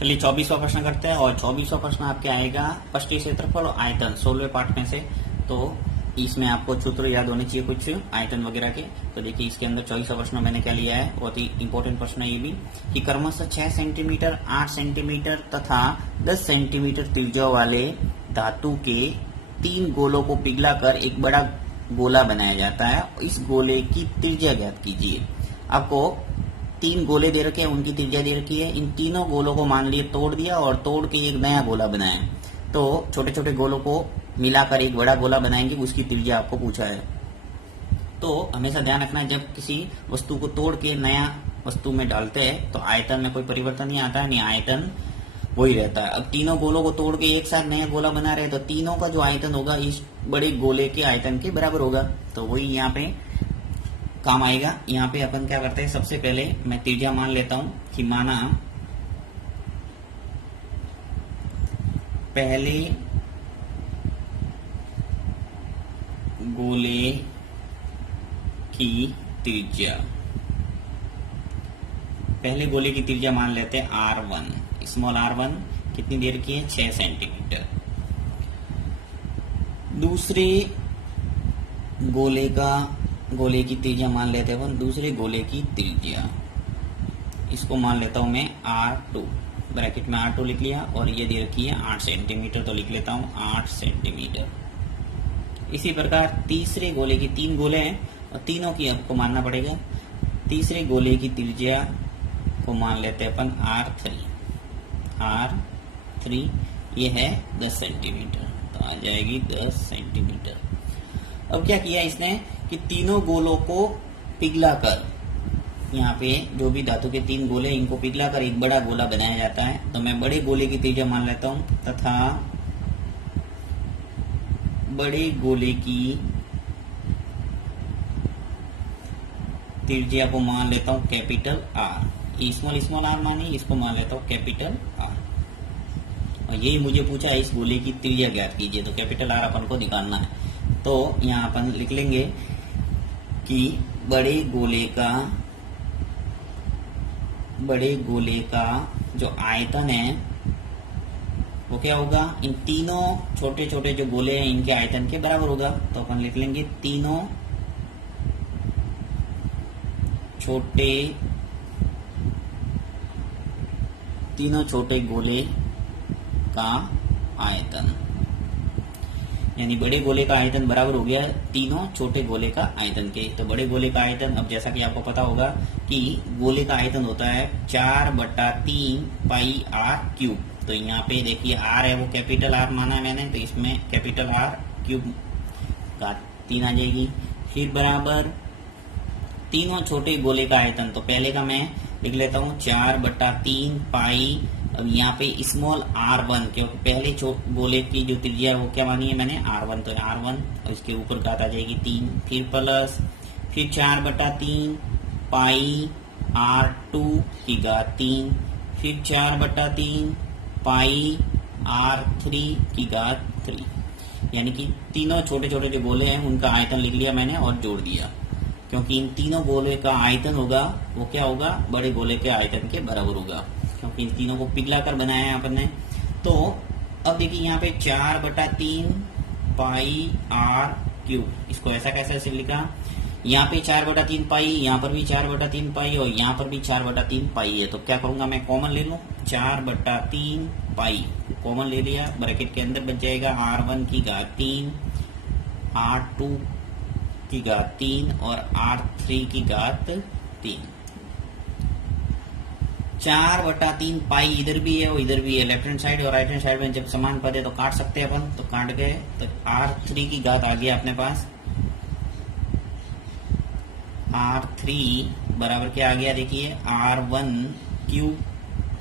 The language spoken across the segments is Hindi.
चलिए 24वां प्रश्न करते हैं और 24वां प्रश्न आपके आएगा पृष्ठीय क्षेत्रफल और आयतन 16वें पाठ में से। तो इसमें आपको सूत्र याद होने चाहिए कुछ आयतन वगैरह के। तो देखिए इसके अंदर 24वां प्रश्न मैंने क्या लिया है, बहुत ही इंपॉर्टेंट प्रश्न है ये भी, कि क्रमशः 6 सेंटीमीटर, 8 सेंटीमीटर तथा 10 सेंटीमीटर त्रिज्या वाले धातु के 3 गोलों को पिघलाकर एक बड़ा गोला बनाया जाता है। इस गोले की त्रिज्या ज्ञात कीजिए। आपको 3 गोले दे रखे हैं, उनकी त्रिज्या दे रखी है। इन तीनों गोलों को मान लिए तोड़ दिया और तोड़ के एक नया गोला बनाया। तो छोटे छोटे गोलों को मिलाकर एक बड़ा गोला बनाएंगे, उसकी त्रिज्या आपको पूछा है। तो हमेशा ध्यान रखना है, जब किसी वस्तु को तोड़ के नया वस्तु में डालते हैं तो आयतन में कोई परिवर्तन नहीं आता है, नहीं आयतन वही रहता है। अब तीनों गोलों को तोड़ के एक साथ नया गोला बना रहे हैं तो तीनों का जो आयतन होगा इस बड़े गोले के आयतन के बराबर होगा। तो वही यहाँ पे काम आएगा। यहाँ पे अपन क्या करते हैं, सबसे पहले मैं त्रिज्या मान लेता हूं कि माना पहले गोले की त्रिज्या, पहले गोले की त्रिज्या मान लेते हैं R1, स्मॉल r1 कितनी देर की है, 6 सेंटीमीटर। दूसरे गोले की त्रिज्या मान लेते हैं, दूसरे गोले की त्रिज्या इसको मान लेता हूं मैं R2, ब्रैकेट में R2 लिख लिया, और ये दे रखी है 8 सेंटीमीटर, तो लिख लेता हूं 8 सेंटीमीटर। इसी प्रकार तीसरे गोले की, 3 गोले हैं और तीनों की आपको मानना पड़ेगा। तीसरे गोले की त्रिज्या को मान लेते हैं अपन R3, ये है 10 सेंटीमीटर, तो आ जाएगी 10 सेंटीमीटर। अब क्या किया इसने कि तीनों गोलों को पिघलाकर, यहाँ पे जो भी धातु के 3 गोले इनको पिघलाकर एक बड़ा गोला बनाया जाता है। तो मैं बड़े गोले की त्रिज्या मान लेता हूं तथा बड़े गोले की त्रिज्या को मान लेता हूं कैपिटल R। स्मॉल r मानी, इसको मान लेता हूं कैपिटल R। और यही मुझे पूछा है, इस गोले की त्रिज्या ज्ञात कीजिए, तो कैपिटल R अपन को निकालना है। तो यहाँ अपन लिख लेंगे कि बड़े गोले का जो आयतन है वो क्या होगा, इन तीनों छोटे छोटे जो गोले हैं इनके आयतन के बराबर होगा। तो अपन लिख लेंगे तीनों छोटे गोले का आयतन, यानी बड़े गोले का आयतन बराबर हो गया तीनों छोटे गोले का आयतन के। तो बड़े गोले का आयतन, अब जैसा कि आपको पता होगा कि गोले का आयतन होता है 4/3 पाई r क्यूब। तो यहाँ पे देखिए r है वो कैपिटल R माना है मैंने, तो इसमें कैपिटल R क्यूब का 3 आ जाएगी। फिर बराबर तीनों छोटे गोले का आयतन, तो पहले का मैं लिख लेता हूँ 4/3 पाई, अब यहाँ पे स्मॉल r1, क्योंकि पहले गोले की जो त्रिज्या वो क्या मानी है मैंने r1, तो r1 और इसके ऊपर घात आ जाएगी 3, फिर प्लस, फिर 4/3 पाई r2 की घात 3, फिर 4/3 पाई r3 की घात 3। यानी कि तीनों छोटे छोटे जो गोले हैं उनका आयतन लिख लिया मैंने और जोड़ दिया, क्योंकि इन तीनों गोले का आयतन होगा वो क्या होगा, बड़े गोले के आयतन के बराबर होगा, क्योंकि इन तीनों को पिघला कर बनाया है अपन ने। तो अब देखिए यहाँ पे 4/3 पाई r क्यूब, इसको ऐसा कैसे लिखा, यहाँ पे 4/3 पाई, यहाँ पर भी 4/3 पाई और यहाँ पर भी 4/3 पाई है। तो क्या करूंगा मैं, कॉमन ले लूं, 4/3 पाई कॉमन ले लिया, ब्रैकेट के अंदर बच जाएगा r1 की घात 3, r2 की घात 3 और r3 की घात 3। 4/3 पाई इधर भी है और इधर भी है, लेफ्ट हैंड साइड और राइट हैंड साइड में जब समान पद है तो काट सकते हैं अपन, तो काट गए, तो r3 की घात आ गया अपने पास, r3 बराबर क्या आ गया, देखिए r1 क्यूब,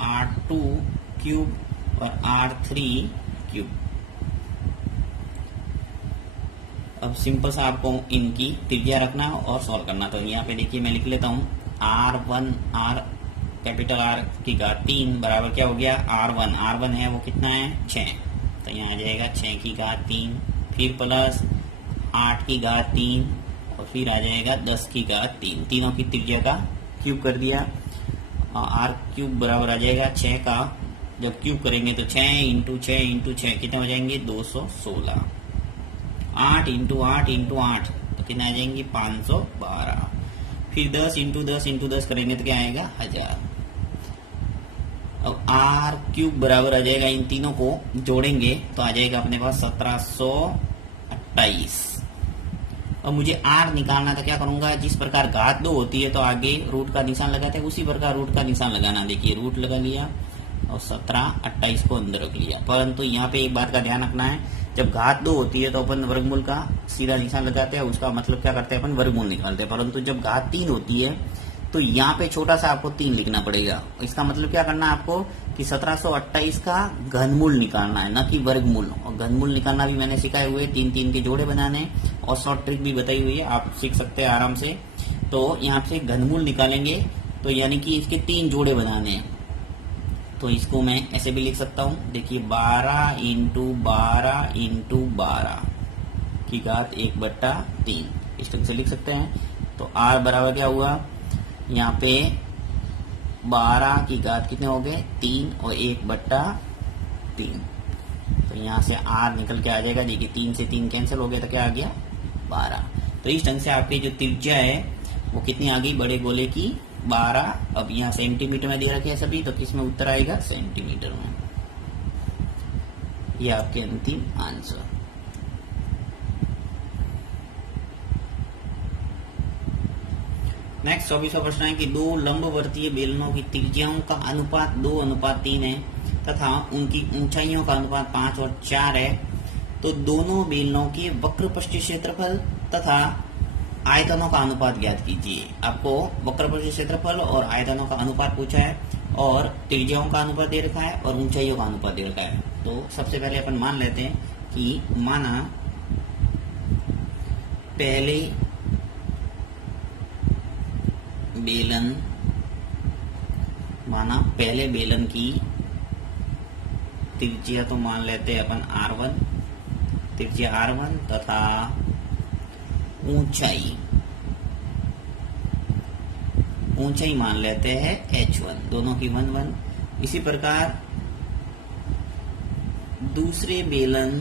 r2 क्यूब और r3 क्यूब। अब सिंपल सा आपको इनकी त्रिज्या रखना और सॉल्व करना। तो यहाँ पे देखिए मैं लिख लेता हूँ r1 कैपिटल R की घात 3 बराबर क्या हो गया, r1 है वो कितना है 6, तो यहाँ आ जाएगा 6 की घात 3, फिर प्लस 8 की घात 3 और फिर आ जाएगा 10 की घात 3। तीनों की त्रिज्या का क्यूब कर दिया, r क्यूब बराबर आ जाएगा 6 का जब क्यूब करेंगे तो 6 इंटू 6 इंटू 6 कितने हो जाएंगे 216। 8 इंटू 8 इंटू 8 तो कितने आ जाएंगे 512। फिर 10 इंटू 10 इंटू 10 करेंगे तो क्या आएगा 1000। अब आर क्यूब बराबर आ जाएगा, इन तीनों को जोड़ेंगे तो आ जाएगा अपने पास 1728। अब मुझे आर निकालना था, क्या करूंगा, जिस प्रकार घात 2 होती है तो आगे रूट का निशान लगाते हैं, उसी प्रकार रूट का निशान लगाना। देखिए रूट लगा लिया और 1728 को अंदर रख लिया। परंतु यहाँ पे एक बात का ध्यान रखना है, जब घात 2 होती है तो अपन वर्गमूल का सीधा निशान लगाते हैं, उसका मतलब क्या करते हैं अपन वर्गमूल निकालते हैं। परंतु जब घात 3 होती है तो यहाँ पे छोटा सा आपको 3 लिखना पड़ेगा। इसका मतलब क्या करना है आपको कि 1728 का घनमूल निकालना है, न कि वर्गमूल। और घनमूल निकालना भी मैंने सिखाए हुए, 3 के जोड़े बनाने और शॉर्ट ट्रिक भी बताई हुई है, आप सीख सकते हैं आराम से। तो यहाँ से घनमूल निकालेंगे तो यानी कि इसके 3 जोड़े बनाने हैं। तो इसको मैं ऐसे भी लिख सकता हूँ, देखिए 12 इंटू 12 इंटू 12 की घात 1/3 इस ढंग से लिख सकते हैं। तो आर बराबर क्या हुआ, यहाँ पे 12 की घात कितने हो गए 3 और 1/3। तो यहाँ से आर निकल के आ जाएगा। देखिए 3 से 3 कैंसिल हो गया तो क्या आ गया 12। तो इस ढंग से आपकी जो त्रिज्या है वो कितनी आ गई बड़े गोले की 12। अब यहाँ सेंटीमीटर में दे रखे हैं सभी, तो किस में उत्तर आएगा सेंटीमीटर में। ये आपके अंतिम आंसर। नेक्स्ट 24वां प्रश्न है कि 2 लंबवर्तीय बेलनों की त्रिज्याओं का अनुपात 2:3 है तथा उनकी ऊंचाइयों का अनुपात 5 और 4 है। तो दोनों बेलनों के वक्र पृष्ठीय क्षेत्रफल तथा आयतनों का अनुपात ज्ञात कीजिए। आपको वक्र पृष्ठीय क्षेत्रफल और आयतनों का अनुपात पूछा है और त्रिज्याओं का अनुपात दे रखा है और ऊंचाइयों का अनुपात दे रखा है। तो सबसे पहले अपन मान लेते हैं कि माना पहले बेलन की त्रिज्या तो मान लेते हैं अपन R1, त्रिज्या R1 तथा ऊंचाई मान लेते हैं H1, दोनों की 1 इसी प्रकार दूसरे बेलन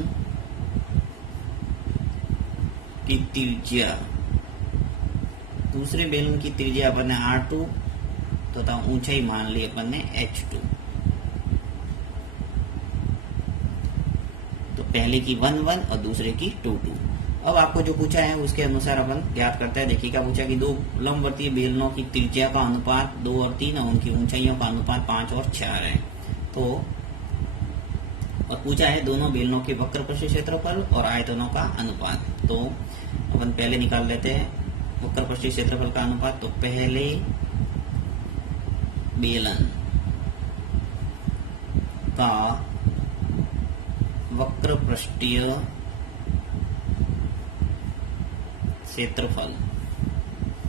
की त्रिज्या अपन ने R2 तथा ऊंचाई मान ली अपन ने H2। तो पहले की 1 और दूसरे की 2। अब आपको जो पूछा है उसके अनुसार अपन ज्ञात करते हैं। देखिए क्या पूछा कि 2 लंबवर्तीय बेलनों की त्रिज्या का अनुपात 2 और 3 और उनकी ऊंचाइयों का अनुपात 5 और 4 है। तो और पूछा है दोनों बेलनों के वक्र पृष्ठीय क्षेत्रफल और आयतनों का अनुपात। तो अपन पहले निकाल लेते हैं वक्र पृष्ठीय क्षेत्रफल का अनुपात। तो पहले बेलन का वक्र पृष्ठीय क्षेत्रफल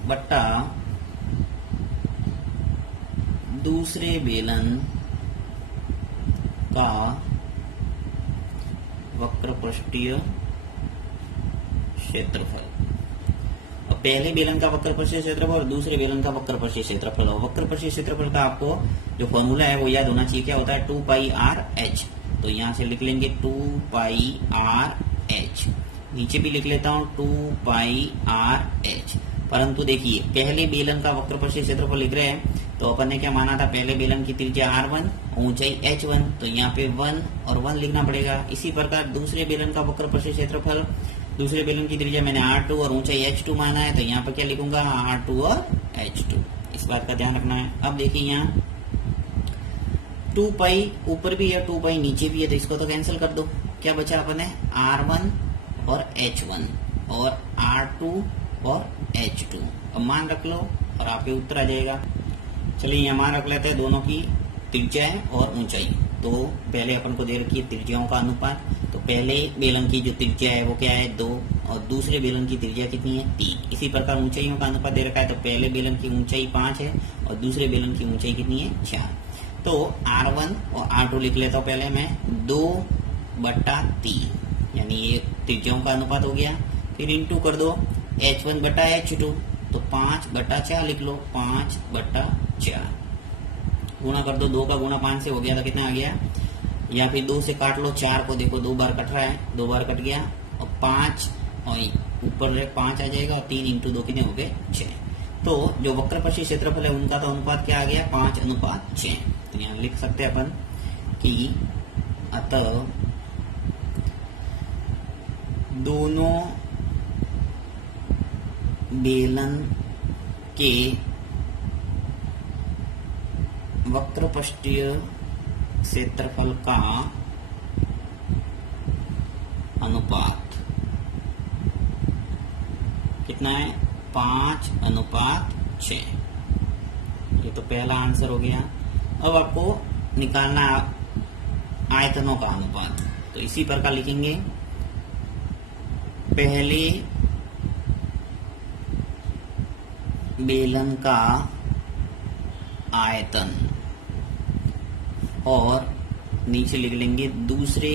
बट्टा दूसरे बेलन का वक्र पृष्ठीय क्षेत्रफल। और पहले बेलन का वक्र पृष्ठीय क्षेत्रफल और दूसरे बेलन का वक्र पृष्ठीय क्षेत्रफल। और वक्र पृष्ठीय क्षेत्रफल का आपको जो फॉर्मूला है वो याद होना चाहिए, क्या होता है 2πr/h। तो यहां से लिख लेंगे 2πr/h। नीचे भी लिख लेता हूं 2πr/h। परंतु देखिए पहले बेलन का वक्र पृष्ठीय क्षेत्रफल लिख रहे हैं तो अपन ने क्या माना था, पहले बेलन की त्रिज्या R1 ऊंचाई H1, तो यहाँ पे 1 और 1 लिखना पड़ेगा। इसी प्रकार दूसरे बेलन का वक्र पृष्ठीय क्षेत्रफल, दूसरे बेलन की त्रिज्या मैंने R2 और ऊंचाई H2 माना है, तो यहाँ पर क्या लिखूंगा R2 और H2। इस बात का ध्यान रखना है। अब देखिए यहाँ 2π ऊपर भी है 2π नीचे भी है, तो इसको तो कैंसिल कर दो। क्या बचा अपन है R1 और H1 और R2 और H2। अब मान रख लो और आपके उत्तर आ जाएगा। चलिए यहाँ मान रख लेते हैं दोनों की त्रिज्या और ऊंचाई। तो पहले अपन को दे रखी है त्रिज्याओं का अनुपात। तो पहले बेलन की जो त्रिज्या है वो क्या है 2 और दूसरे बेलन की त्रिज्या कितनी है 3। इसी प्रकार ऊंचाइयों का अनुपात दे रखा है। तो पहले बेलन की ऊंचाई 5 है और दूसरे बेलन की ऊंचाई कितनी है 4। तो R1 और R2 लिख लेता हूँ पहले मैं 2/3, यानी ये त्रिज्याओं का अनुपात हो गया। फिर इंटू कर दो H1/H2, तो 5/4 लिख लो 5/4। गुणा कर दो, 2 का गुणा 5 से हो गया तो कितना आ गया, या फिर 2 से काट लो, 4 को देखो 2 बार कट रहा है, 2 बार कट गया, और 5 और ऊपर 5 आ जाएगा, और 3 इंटू 2 कितने हो गए 6। तो जो वक्रपक्षी क्षेत्रफल है उनका तो अनुपात क्या आ गया 5:6। तो यहाँ लिख सकते हैं अपन कि अतः दोनों बेलन के वक्रपक्षीय क्षेत्रफल का अनुपात कितना है 5:6। ये तो पहला आंसर हो गया। अब आपको निकालना आयतनों का अनुपात, तो इसी प्रकार लिखेंगे, पहले बेलन का आयतन और नीचे लिख लेंगे दूसरे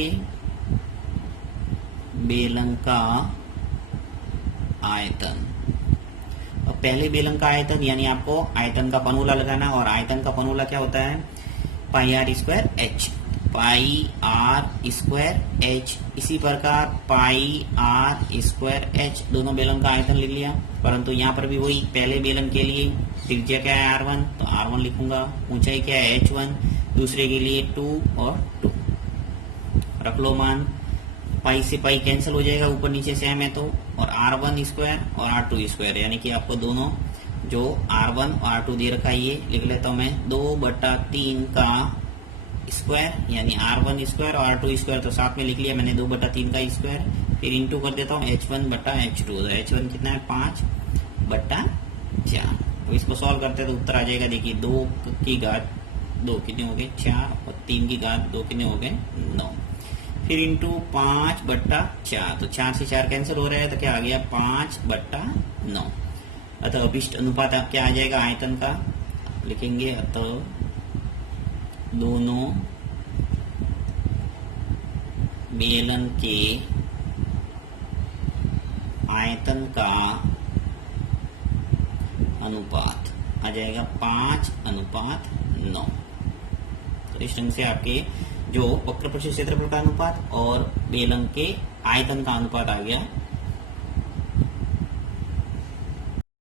बेलन का आयतन। और पहले बेलन का आयतन यानी आपको आयतन का फॉर्मूला लगाना, और आयतन का फॉर्मूला क्या होता है pi r square h, pi r square h. इसी प्रकार पाई आर स्क्वायर एच, दोनों बेलन का आयतन लिख लिया, परंतु यहाँ पर भी वही, पहले बेलन के लिए त्रिज्या क्या है R1, तो R1 लिखूंगा, ऊंचाई क्या है H1, दूसरे के लिए 2 और 2 रख लो मान, पाई से पाई कैंसिल हो जाएगा, ऊपर नीचे सेम है तो, और R1 स्क्वायर और R2 स्क्वायर, यानी कि आपको दोनों जो R1 और R2 दे रखा है ये लिख लेता हूं मैं, 2/3 का स्क्वायर यानी R1 स्क्वायर और R2 स्क्वायर, तो साथ में लिख लिया मैंने 2/3 का स्क्वायर, फिर इंटू कर देता हूँ H1/H2, तो H1 कितना है 5/4। तो इसको सॉल्व करते हैं तो उत्तर आ जाएगा, देखिए 2 की घात 2 कितने हो गए 4, और 3 की घात 2 कितने हो गए 9, फिर इंटू 5/4, तो 4 से 4 कैंसिल हो रहा है, तो क्या आ गया 5/9। अतः अभिष्ट अनुपात क्या आ जाएगा आयतन का, लिखेंगे अतः दोनों बेलन के आयतन का अनुपात आ जाएगा 5:9। तो इस ढंग से आपके जो वक्रपक्षीय क्षेत्रफल का अनुपात और बेलन के आयतन का अनुपात आ गया